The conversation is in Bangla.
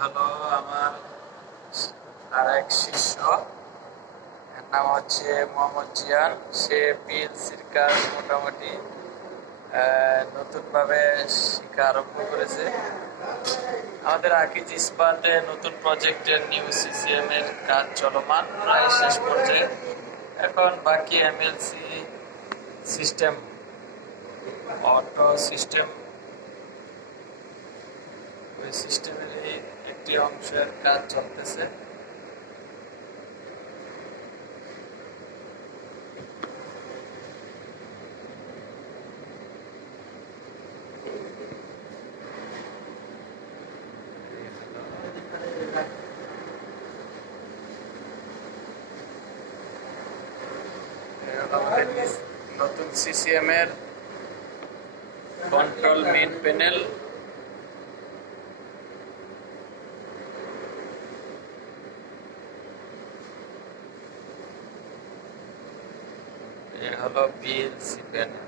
হলো আমার আরেক শিষ্য, এর নাম হচ্ছে মোহাম্মদ জিয়ান। সে পিএলসির কাজ মোটামুটি নতুনভাবে শিখা আরম্ভ করেছে। আমাদের আকিজ ইস্পাতে নতুন প্রজেক্টের নিউ সিসিএম এর কাজ চলমান, প্রায় শেষ পর্যায়ে। এখন বাকি এমএলসি সিস্টেম, অটো সিস্টেম, ওই সিস্টেমের একটি অংশের কাজ চলতেছে। আমাদের নতুন সিসিএম এর কন্ট্রোল মেইন প্যানেল। হলো পিএলসি প্যানেল।